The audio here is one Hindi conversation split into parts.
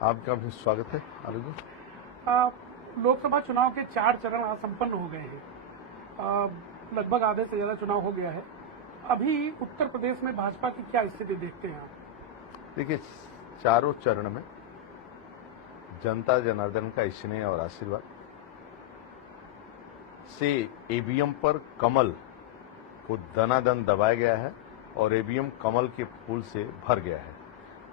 आपका भी स्वागत है आरोग्य। लोकसभा चुनाव के 4 चरण आज संपन्न हो गए हैं। लगभग आधे से ज्यादा चुनाव हो गया है। अभी उत्तर प्रदेश में भाजपा की क्या स्थिति देखते हैं आप? देखिए, चारों चरण में जनता जनार्दन का स्नेह और आशीर्वाद से ईवीएम पर कमल को दनादन दबाया गया है और ईवीएम कमल के फूल से भर गया है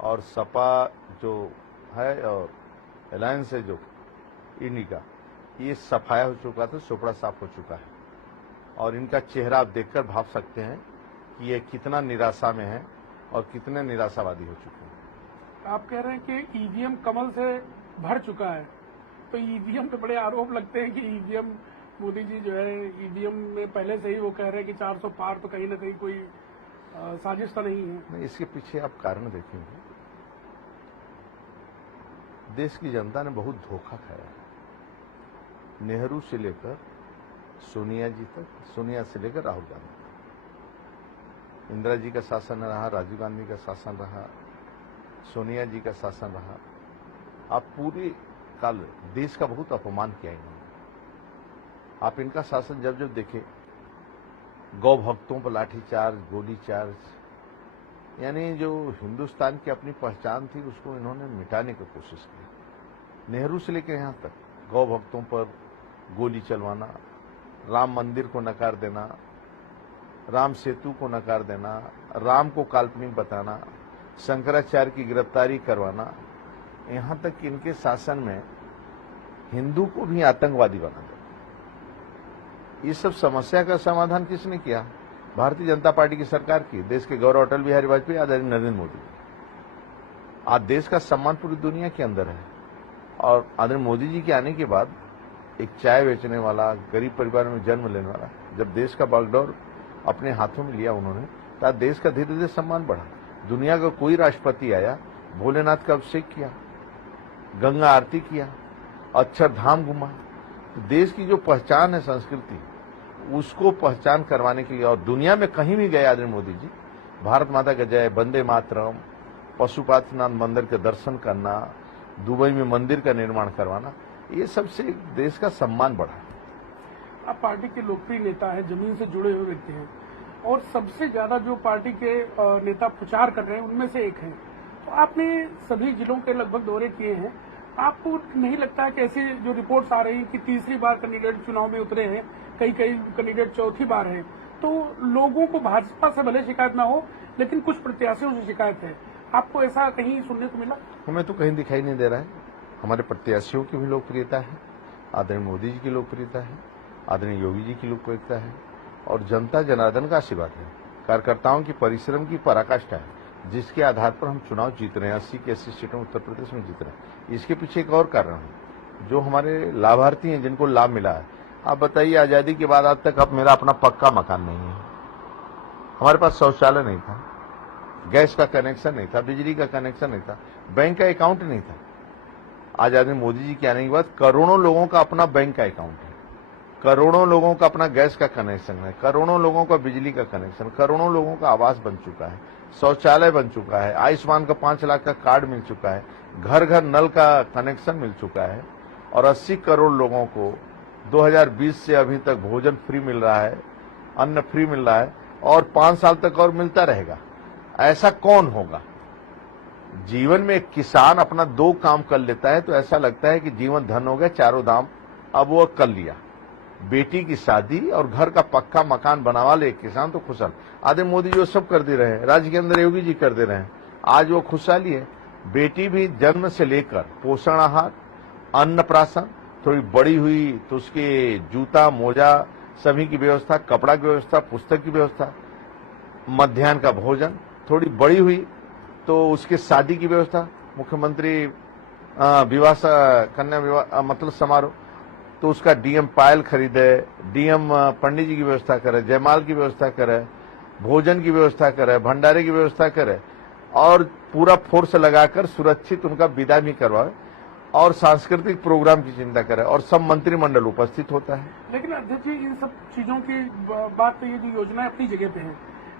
और सपा जो है और अलायंस है जो इन्हीं का ये सफाया हो चुका था, चोपड़ा साफ हो चुका है और इनका चेहरा आप देखकर भाप सकते हैं कि ये कितना निराशा में है और कितने निराशावादी हो चुके हैं। आप कह रहे हैं कि ईवीएम कमल से भर चुका है, तो ईवीएम पे बड़े आरोप लगते हैं कि ईवीएम मोदी जी जो है ईवीएम में पहले से ही वो कह रहे हैं कि 400 पार, तो कहीं ना कहीं कोई साजिश तो नहीं है? नहीं, इसके पीछे आप कारण देखेंगे। देश की जनता ने बहुत धोखा खाया है, नेहरू से लेकर सोनिया जी तक, सोनिया से लेकर राहुल गांधी तक। इंदिरा जी का शासन रहा, राजीव गांधी का शासन रहा, सोनिया जी का शासन रहा। आप पूरे काल देश का बहुत अपमान किया इन्होंने। आप इनका शासन जब जब देखे, गौ भक्तों पर लाठीचार्ज, गोली चार्ज, यानी जो हिंदुस्तान की अपनी पहचान थी उसको इन्होंने मिटाने की कोशिश की। नेहरू से लेकर यहां तक गौ भक्तों पर गोली चलवाना, राम मंदिर को नकार देना, राम सेतु को नकार देना, राम को काल्पनिक बताना, शंकराचार्य की गिरफ्तारी करवाना, यहां तक कि इनके शासन में हिंदू को भी आतंकवादी बना दिया। ये सब समस्या का समाधान किसने किया? भारतीय जनता पार्टी की सरकार की, देश के गौरव अटल बिहारी वाजपेयी, आदरणीय नरेंद्र मोदी। आज देश का सम्मान पूरी दुनिया के अंदर है और आदरणीय मोदी जी के आने के बाद एक चाय बेचने वाला, गरीब परिवार में जन्म लेने वाला, जब देश का बागडोर अपने हाथों में लिया उन्होंने, तो आज देश का धीरे धीरे सम्मान बढ़ा। दुनिया का कोई राष्ट्रपति आया, भोलेनाथ का अभिषेक किया, गंगा आरती किया, अक्षरधाम घुमा। तो देश की जो पहचान है, संस्कृति, उसको पहचान करवाने के लिए और दुनिया में कहीं भी गए आदरणीय मोदी जी, भारत माता का जय, वंदे मातरम, पशुपतिनाथ मंदिर के दर्शन करना, दुबई में मंदिर का निर्माण करवाना, ये सबसे देश का सम्मान बढ़ा। आप पार्टी के लोकप्रिय नेता हैं, जमीन से जुड़े हुए व्यक्ति हैं और सबसे ज्यादा जो पार्टी के नेता प्रचार कर रहे हैं उनमें से एक हैं। तो आपने सभी जिलों के लगभग दौरे किए हैं। आपको नहीं लगता है कि ऐसी जो रिपोर्ट्स आ रही हैं कि तीसरी बार कैंडिडेट चुनाव में उतरे हैं, कई कैंडिडेट चौथी बार है, तो लोगों को भाजपा से भले शिकायत ना हो लेकिन कुछ प्रत्याशियों से शिकायत है, आपको ऐसा कहीं सुनने को मिला? हमें तो कहीं दिखाई नहीं दे रहा है। हमारे प्रत्याशियों की भी लोकप्रियता है, आदरणीय मोदी जी की लोकप्रियता है, आदरणीय योगी जी की लोकप्रियता है और जनता जनार्दन का आशीर्वाद है। कार्यकर्ताओं की परिश्रम की पराकाष्ठा है, जिसके आधार पर हम चुनाव जीत रहे हैं। 80 की 80 सीटों उत्तर प्रदेश में जीत रहे हैं। इसके पीछे एक और कारण है, जो हमारे लाभार्थी हैं, जिनको लाभ मिला है। आप बताइए, आजादी के बाद आज तक अब मेरा अपना पक्का मकान नहीं है, हमारे पास शौचालय नहीं था, गैस का कनेक्शन नहीं था, बिजली का कनेक्शन नहीं था, बैंक का अकाउंट नहीं था। आज आदमी मोदी जी के आने के बाद करोड़ों लोगों का अपना बैंक का अकाउंट है, करोड़ों लोगों का अपना गैस का कनेक्शन है, करोड़ों लोगों का बिजली का कनेक्शन, करोड़ों लोगों का आवास बन चुका है, शौचालय बन चुका है, आयुष्मान का 5 लाख का कार्ड मिल चुका है, घर घर नल का कनेक्शन मिल चुका है और 80 करोड़ लोगों को 2020 से अभी तक भोजन फ्री मिल रहा है, अन्न फ्री मिल रहा है और 5 साल तक और मिलता रहेगा। ऐसा कौन होगा? जीवन में एक किसान अपना 2 काम कर लेता है तो ऐसा लगता है कि जीवन धन हो गया, चारों धाम अब वो कर लिया। बेटी की शादी और घर का पक्का मकान बनवा ले किसान तो खुशहाल। आदरणीय मोदी जो सब कर दे रहे हैं, राज्य के अंदर योगी जी कर दे रहे हैं, आज वो खुशहाली है। बेटी भी जन्म से लेकर पोषण आहार, अन्नप्राशन, थोड़ी बड़ी हुई तो उसके जूता मोजा सभी की व्यवस्था, कपड़ा की व्यवस्था, पुस्तक की व्यवस्था, मध्याह्न का भोजन, थोड़ी बड़ी हुई तो उसके शादी की व्यवस्था, मुख्यमंत्री विवाह कन्या विवाह मतलब समारोह, तो उसका डीएम पायल खरीदे, डीएम पंडित जी की व्यवस्था करे, जयमाल की व्यवस्था करे, भोजन की व्यवस्था करे, भंडारे की व्यवस्था करे और पूरा फोर्स लगाकर सुरक्षित उनका विदा भी करवाए और सांस्कृतिक प्रोग्राम की चिंता करे और सब मंत्रिमंडल उपस्थित होता है। लेकिन अध्यक्ष जी, इन सब चीजों की बात तो ये जो योजना अपनी जगह पे है,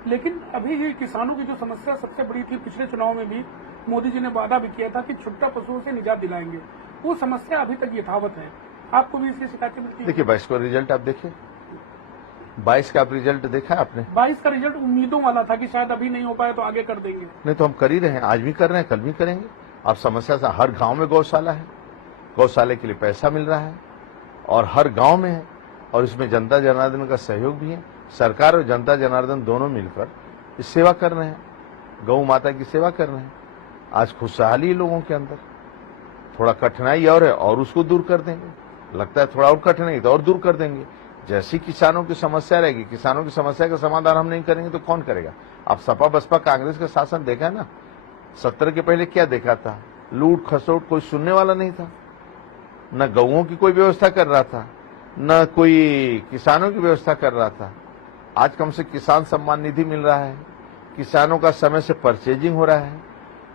लेकिन अभी ये किसानों की जो समस्या सबसे बड़ी थी, पिछले चुनाव में भी मोदी जी ने वादा भी किया था कि छुट्टा पशुओं से निजात दिलाएंगे, वो समस्या अभी तक यथावत है। आपको भी इसकी शिकायतें मिलती है? देखिए 22 का रिजल्ट आप देखिए, 22 का आप रिजल्ट देखा है आपने? 22 का रिजल्ट उम्मीदों वाला था कि शायद अभी नहीं हो पाए तो आगे कर देंगे। नहीं तो हम कर ही रहे हैं, आज भी कर रहे हैं, कल भी करेंगे। अब समस्या से हर गांव में गौशाला है, गौशाले के लिए पैसा मिल रहा है और हर गांव में है, और इसमें जनता जनार्दन का सहयोग भी है। सरकार और जनता जनार्दन दोनों मिलकर इस सेवा कर रहे हैं, गौ माता की सेवा कर रहे हैं। आज खुशहाली है लोगों के अंदर, थोड़ा कठिनाई और है और उसको दूर कर देंगे, लगता है थोड़ा और कठिनाई तो और दूर कर देंगे। जैसी किसानों की समस्या रहेगी, किसानों की समस्या का समाधान हम नहीं करेंगे तो कौन करेगा? आप सपा बसपा कांग्रेस का शासन देखा है ना, 70 के पहले क्या देखा था? लूट खसोट, कोई सुनने वाला नहीं था, न गौओं की कोई व्यवस्था कर रहा था, न कोई किसानों की व्यवस्था कर रहा था। आज कम से किसान सम्मान निधि मिल रहा है, किसानों का समय से परचेजिंग हो रहा है,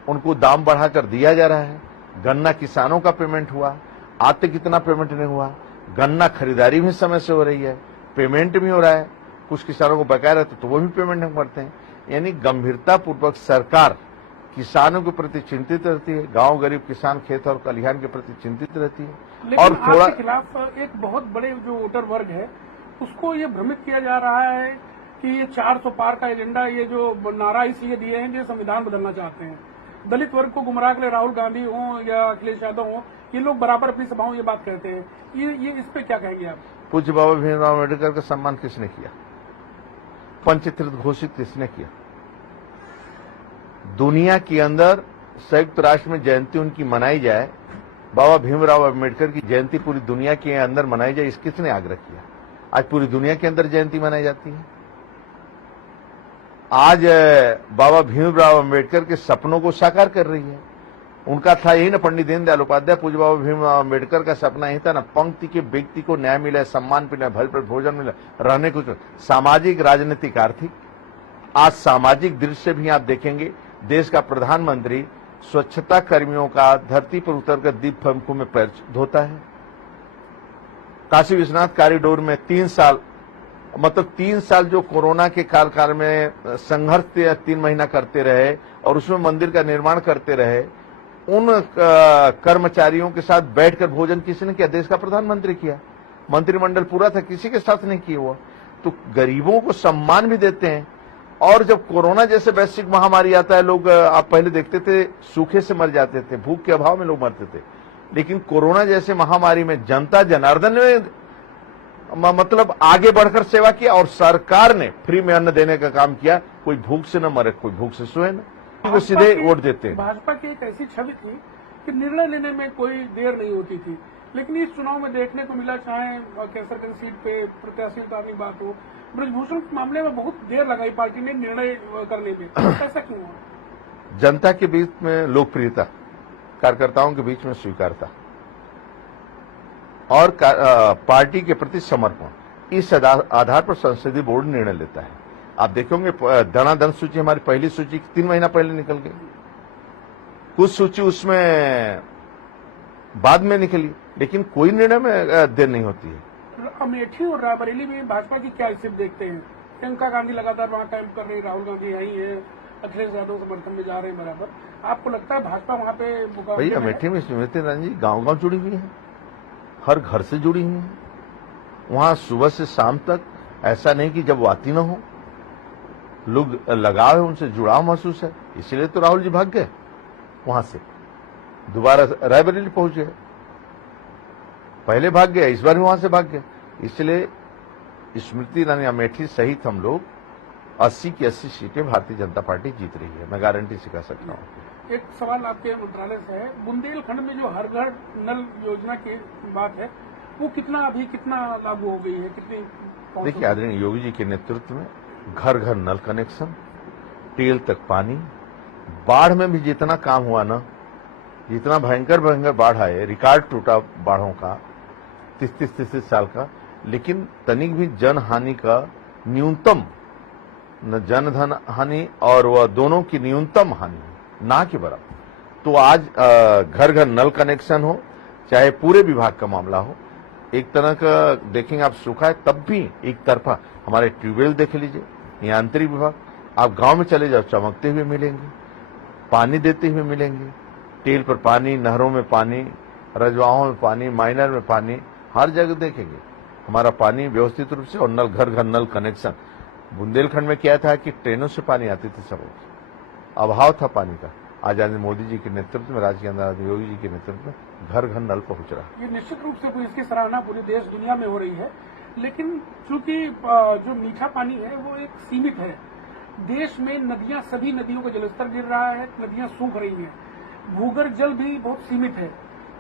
उनको दाम बढ़ाकर दिया जा रहा है। गन्ना किसानों का पेमेंट हुआ, आज तक कितना पेमेंट नहीं हुआ। गन्ना खरीदारी भी समय से हो रही है, पेमेंट भी हो रहा है, कुछ किसानों को बकाया रहता तो वो भी पेमेंट हम करते हैं। यानी गंभीरता पूर्वक सरकार किसानों के प्रति चिंतित रहती है, गांव गरीब किसान खेत और खलिहान के प्रति चिंतित रहती है। लेकिन और थोड़ा आपके खिलाफ एक बहुत बड़े जो वोटर वर्ग है उसको ये भ्रमित किया जा रहा है कि ये 400 पार का एजेंडा, ये जो नारा इसलिए दिए हैं कि संविधान बदलना चाहते हैं। दलित वर्ग को गुमराह के लिए राहुल गांधी हो या अखिलेश यादव हो, ये लोग बराबर अपनी सभाओं में ये बात कहते हैं। ये इस पे क्या कहेंगे आप? पूज्य बाबा भीमराव अम्बेडकर का सम्मान किसने किया? पंचतीर्थ घोषित किसने किया? दुनिया के अंदर संयुक्त राष्ट्र में जयंती उनकी मनाई जाए, बाबा भीमराव अम्बेडकर की जयंती पूरी दुनिया के अंदर मनाई जाए, इस किसने आग्रह किया? आज पूरी दुनिया के अंदर जयंती मनाई जाती है। आज बाबा भीमराव अम्बेडकर के सपनों को साकार कर रही है। उनका था यही ना, पंडित दीनदयाल उपाध्याय पूज्य बाबा भीमराव अम्बेडकर का सपना यही था ना, पंक्ति के व्यक्ति को न्याय मिले, सम्मान मिले, भल पर भोजन मिले, रहने को सामाजिक, राजनीतिक, आर्थिक। आज सामाजिक दृश्य भी आप देखेंगे, देश का प्रधानमंत्री स्वच्छता कर्मियों का धरती पर उतरकर दीप फमकों में पैर धोता है। काशी विश्वनाथ कॉरिडोर में 3 साल, मतलब 3 साल जो कोरोना के काल में संघर्ष 3 महीना करते रहे और उसमें मंदिर का निर्माण करते रहे, उन कर्मचारियों के साथ बैठकर भोजन किसने किया? देश का प्रधानमंत्री किया। मंत्रिमंडल पूरा था, किसी के साथ नहीं किया हुआ। तो गरीबों को सम्मान भी देते हैं। और जब कोरोना जैसे वैश्विक महामारी आता है, लोग आप पहले देखते थे सूखे से मर जाते थे, भूख के अभाव में लोग मरते थे, लेकिन कोरोना जैसे महामारी में जनता जनार्दन ने मतलब आगे बढ़कर सेवा किया और सरकार ने फ्री में अन्न देने का काम किया। कोई भूख से न मरे, कोई भूख से सोए न, वो सीधे वोट देते हैं। भाजपा की एक ऐसी छवि थी कि निर्णय लेने में कोई देर नहीं होती थी, लेकिन इस चुनाव में देखने को मिला, चाहे कैसरगंज सीट पे प्रत्याशी उतारने की बात हो, ब्रजभूषण के मामले में बहुत देर लगाई पार्टी ने निर्णय करने में। ऐसा क्यों हुआ? जनता के बीच में लोकप्रियता, कार्यकर्ताओं के बीच में स्वीकारता और पार्टी के प्रति समर्पण, इस आधार पर संसदीय बोर्ड निर्णय लेता है। आप देखेंगे धनाधन सूची हमारी पहली सूची 3 महीना पहले निकल गई, कुछ सूची उसमें बाद में निकली, लेकिन कोई निर्णय में देर नहीं होती है। अमेठी और रायबरेली में भाजपा की क्या स्थिति देखते हैं? प्रियंका गांधी लगातार वहां कैंप कर रही, राहुल गांधी यही है, अखिलेश यादव समर्थन में जा रहे हैं बराबर। आपको लगता है भाजपा वहां पे भाई अमेठी में स्मृति ईरानी जी गांव-गांव जुड़ी हुई है, हर घर से जुड़ी हुई है। वहां सुबह से शाम तक ऐसा नहीं कि जब वो आती न हो, लोग लगाव है, उनसे जुड़ाव महसूस है। इसीलिए तो राहुल जी भाग गए वहां से, दोबारा रायबरेली पहुंच गए। पहले भाग गए, इस बार भी वहां से भाग गए। इसलिए स्मृति ईरानी अमेठी सहित हम लोग 80 की 80 सीटें भारतीय जनता पार्टी जीत रही है, मैं गारंटी से कह सकता हूँ। एक सवाल आपके मंत्रालय से है, बुंदेलखंड में जो हर घर नल योजना की बात है, वो कितना लागू हो गई है? कितनी? देखिए आदरणीय योगी जी के नेतृत्व में घर घर नल कनेक्शन, टेल तक पानी, बाढ़ में भी जितना काम हुआ ना, जितना भयंकर बाढ़ आए, रिकॉर्ड टूटा बाढ़ों का 30 साल का, लेकिन तनिक भी जन हानि का न्यूनतम, न जन धन हानि और वह दोनों की न्यूनतम हानि ना के बराबर। तो आज घर घर नल कनेक्शन हो, चाहे पूरे विभाग का मामला हो, एक तरह का देखेंगे आप सूखा है तब भी एक तरफा हमारे ट्यूबवेल देख लीजिए, ये आंतरिक विभाग, आप गांव में चले जाओ, चमकते हुए मिलेंगे, पानी देते हुए मिलेंगे, टेल पर पानी, नहरों में पानी, रजवाहों में पानी, माइनर में पानी, हर जगह देखेंगे हमारा पानी व्यवस्थित रूप से, और नल, घर घर नल कनेक्शन। बुंदेलखंड में क्या था कि ट्रेनों से पानी आती थी, सब अभाव था पानी का। आज मोदी जी के नेतृत्व में, राज्य के अंदर योगी जी के नेतृत्व में घर घर नल पहुंच रहा है। ये निश्चित रूप से इसकी सराहना पूरे देश दुनिया में हो रही है, लेकिन चूंकि जो मीठा पानी है वो एक सीमित है। देश में नदियां, सभी नदियों का जलस्तर गिर रहा है, नदियां सूख रही हैं, भूगर्भ जल भी बहुत सीमित है।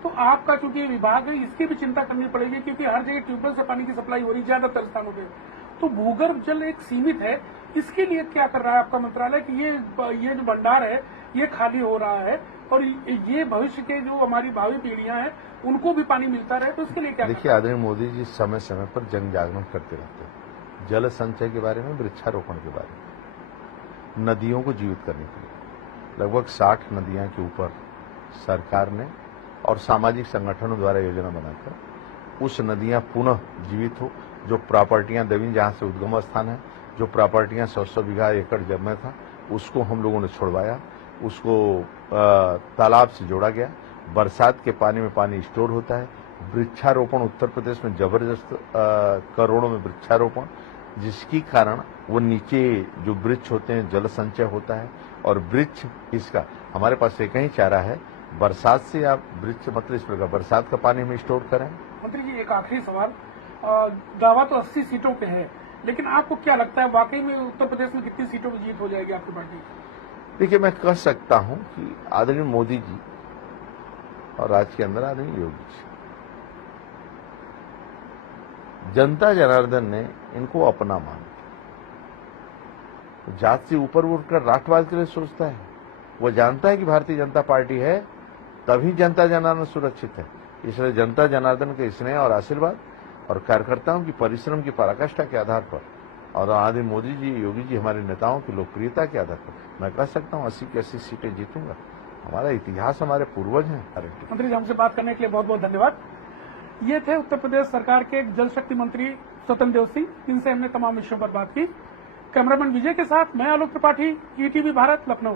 तो आपका चूंकि विभाग है, इसकी भी चिंता करनी पड़ेगी, क्योंकि हर जगह ट्यूबवेल से पानी की सप्लाई हो रही है ज्यादातर स्थानों पे। तो भूगर्भ जल एक सीमित है, इसके लिए क्या कर रहा है आपका मंत्रालय कि ये जो भंडार है ये खाली हो रहा है, और ये भविष्य के जो हमारी भावी पीढ़ियां हैं उनको भी पानी मिलता रहे, तो इसके लिए क्या? देखिए, आदरणीय मोदी जी समय समय पर जन जागरण करते रहते हैं, जल संचय के बारे में, वृक्षारोपण के बारे में, नदियों को जीवित करने के लिए। लगभग 60 नदियां के ऊपर सरकार ने और सामाजिक संगठनों द्वारा योजना बनाकर उस नदियां पुनः जीवित हो। जो प्रॉपर्टियां दबी, जहां से उद्गम स्थान है, जो प्रॉपर्टियां 100 बीघा एकड़ जब था, उसको हम लोगों ने छुड़वाया, उसको तालाब से जोड़ा गया। बरसात के पानी में पानी स्टोर होता है। वृक्षारोपण उत्तर प्रदेश में जबरदस्त, करोड़ों में वृक्षारोपण, जिसकी कारण वो नीचे जो वृक्ष होते हैं जल संचय होता है। और वृक्ष इसका हमारे पास एक ही चारा है, बरसात से आप वृक्ष मतलब इस प्रकार बरसात का पानी हम स्टोर करें। मंत्री जी, एक आखिरी सवाल, दावा तो 80 सीटों पे है, लेकिन आपको क्या लगता है वाकई में उत्तर प्रदेश में कितनी सीटों की जीत हो जाएगी आपकी पार्टी? देखिए, मैं कह सकता हूं कि आदरणीय मोदी जी और राज्य के अंदर आदरणीय योगी जी, जनता जनार्दन ने इनको अपना माना। जात से ऊपर उठकर राष्ट्रवाद के लिए सोचता है। वो जानता है कि भारतीय जनता पार्टी है, तभी जनता जनार्दन सुरक्षित है। इसलिए जनता जनार्दन के स्नेह और आशीर्वाद और कार्यकर्ताओं की परिश्रम की पराकाष्ठा के आधार पर, और आदरणीय मोदी जी, योगी जी, हमारे नेताओं की लोकप्रियता के आधार पर मैं कह सकता हूं 80 की 80 सीटें जीतूंगा। हमारा इतिहास, हमारे पूर्वज हैं। मंत्री जी, हमसे बात करने के लिए बहुत बहुत धन्यवाद। ये थे उत्तर प्रदेश सरकार के जल शक्ति मंत्री स्वतंत्र देव सिंह, इनसे हमने तमाम विषयों पर बात की। कैमरामैन विजय के साथ मैं आलोक त्रिपाठी, ईटीवी भारत, लखनऊ।